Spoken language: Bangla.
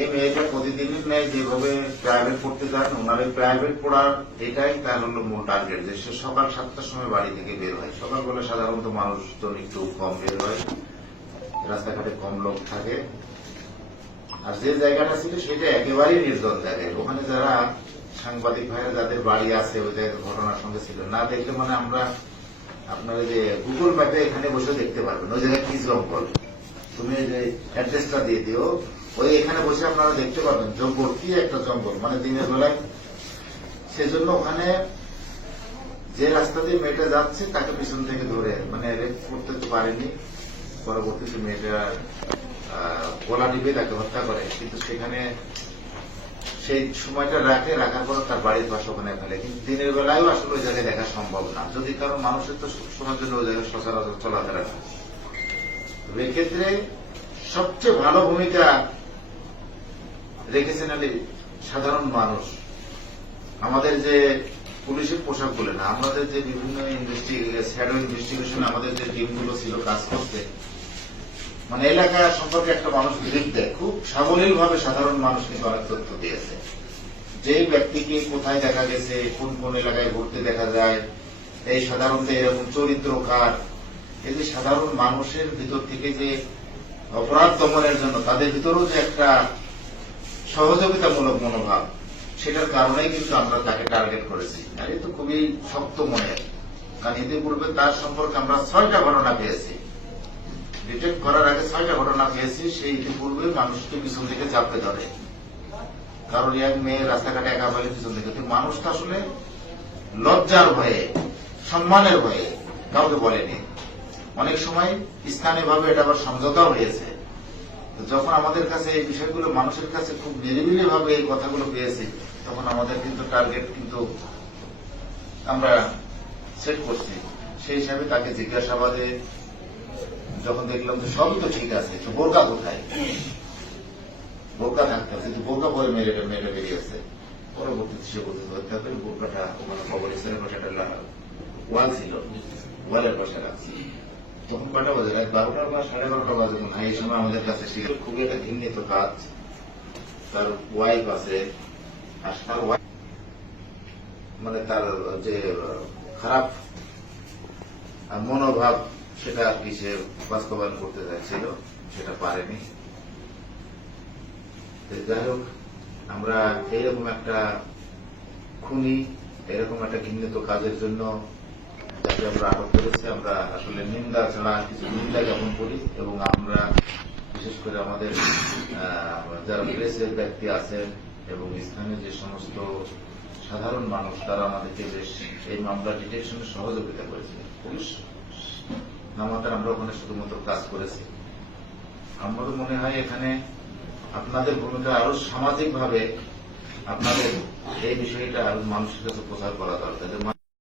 এই মেয়েটা প্রতিদিনের যেভাবে প্রাইভেট পড়তে প্রাইভেট পড়ার এটাই হলো টার্গেট যে সে সকাল সাতটার সময় বাড়ি থেকে বের হয়। সকাল সকালবেলা সাধারণত মানুষজন একটু কম বের হয়। রাস্তাঘাটে কম লোক থাকে। আর যে জায়গাটা ছিল সেটা একেবারেই নির্জন জায়গায়। ওখানে যারা সাংবাদিক ভাইরা, যাদের বাড়ি আছে, ওই জায়গায় ঘটনার সঙ্গে ছিল। না দেখলে মানে আমরা আপনারা যে গুগল ম্যাপে এখানে বসে দেখতে পারবেন। ওই জায়গায় কি জঙ্গল? তুমি যে অ্যাড্রেসটা দিয়ে দিও। ওই এখানে বসে আপনারা দেখতে পারবেন। জঙ্গল কি একটা জঙ্গল। মানে দিনের বেলায় সেজন্য ওখানে যে রাস্তা দিয়ে মেয়েটা যাচ্ছে, তাকে পিছন থেকে ধরে মানে রেপ করতে তো পারেনি। পরবর্তীতে মেয়েটা গলা টিপে তাকে হত্যা করে। কিন্তু সেখানে সেই সময়টা রাখে রাখার পর তার বাড়ির পাশে ওখানে ফেলে। কিন্তু দিনের বেলায়ও আসলে ওই জায়গায় দেখা সম্ভব না। যদি কারণ মানুষের তো সবসময়ের জন্য ওই জায়গায় সচরাচর চলাফেরা না এক্ষেত্রে সবচেয়ে ভালো ভূমিকা রেখেছেন আলী সাধারণ মানুষ। আমাদের যে পুলিশের পোশাক বলে না, আমাদের যে বিভিন্ন শ্যাডো ইনভেস্টিগেশন আমাদের যে টিমগুলো ছিল কাজ করতে মানে এলাকা সম্পর্কে একটা মানুষ লিখ দেয়, খুব সাবলীল ভাবে সাধারণ মানুষ কিন্তু অনেক তথ্য দিয়েছে। যে ব্যক্তিকে কোথায় দেখা গেছে, কোন কোন এলাকায় ঘুরতে দেখা যায়, এই সাধারণত এরকম চরিত্র কার এই যে সাধারণ মানুষের ভিতর থেকে যে অপরাধ দমনের জন্য তাদের ভিতরেও যে একটা সহযোগিতামূলক মনোভাব সেটার কারণেই কিন্তু আমরা তাকে টার্গেট করেছি। আর এ তো খুবই শক্ত মনের কারণ ইতিপূর্বে তার সম্পর্কে আমরা ছয়টা ঘটনা পেয়েছি। ডিটেক্ট করার আগে ছয়টা ঘটনা পেয়েছি সেই ইতিপূর্বে মানুষকে পিছন থেকে চাপতে ধরে। কারণ এক মেয়ে রাস্তাঘাটে একা বলে পিছন থেকে কিন্তু মানুষটা আসলে লজ্জার ভয়ে সম্মানের ভয়ে কাউকে বলেনি। অনেক সময় স্থানীয়ভাবে এটা আবার সমঝোতাও হয়েছে। যখন আমাদের কাছে এই বিষয়গুলো মানুষের কাছে খুব নিরিবিলি ভাবে এই কথাগুলো পেয়েছি, তখন আমাদের কিন্তু টার্গেট কিন্তু আমরা সেট করছি। সেই হিসাবে তাকে জিজ্ঞাসাবাদে যখন দেখলাম যে সবই তো ঠিক আছে বোরকা কোথায়? বোরকা থাকতে কিন্তু বোরকা পরে মেরে মেরে বেরিয়েছে। পরবর্তীতে সে বলতে হত্যা করে বোরকাটা ওখানে কবরস্থানের পাশে একটা ওয়াল ছিল। ওয়ালের পাশে রাখছি। তখন কয়টা বাজে, রাত বারোটা বা সাড়ে বারোটা বাজে মনে হয়। এই সময় আমাদের কাছে সে খুবই একটা ঘৃণিত কাজ। তার ওয়াইফ আছে, আর তার মানে তার যে খারাপ মনোভাব, সেটা আর কি সে বাস্তবায়ন করতে চাইছিল, সেটা পারেনি। যাই হোক, আমরা এইরকম একটা খুনি এরকম একটা ঘৃণিত কাজের জন্য যাকে আমরা আটক করেছি আমরা আসলে নিন্দা ছাড়া কিছু নিন্দা জ্ঞাপন করি এবং আমরা বিশেষ করে আমাদের যারা প্রেসের ব্যক্তি আছেন এবং স্থানীয় যে সমস্ত সাধারণ মানুষ, তারা আমাদেরকে বেশ এই মামলা ডিটেকশনে সহযোগিতা করেছে। পুলিশ নামাতে আমরা ওখানে শুধুমাত্র কাজ করেছি। আমারও মনে হয় এখানে আপনাদের ভূমিকা আরও সামাজিকভাবে আপনাদের এই বিষয়টা আরও মানুষের কাছে প্রচার করা দরকার।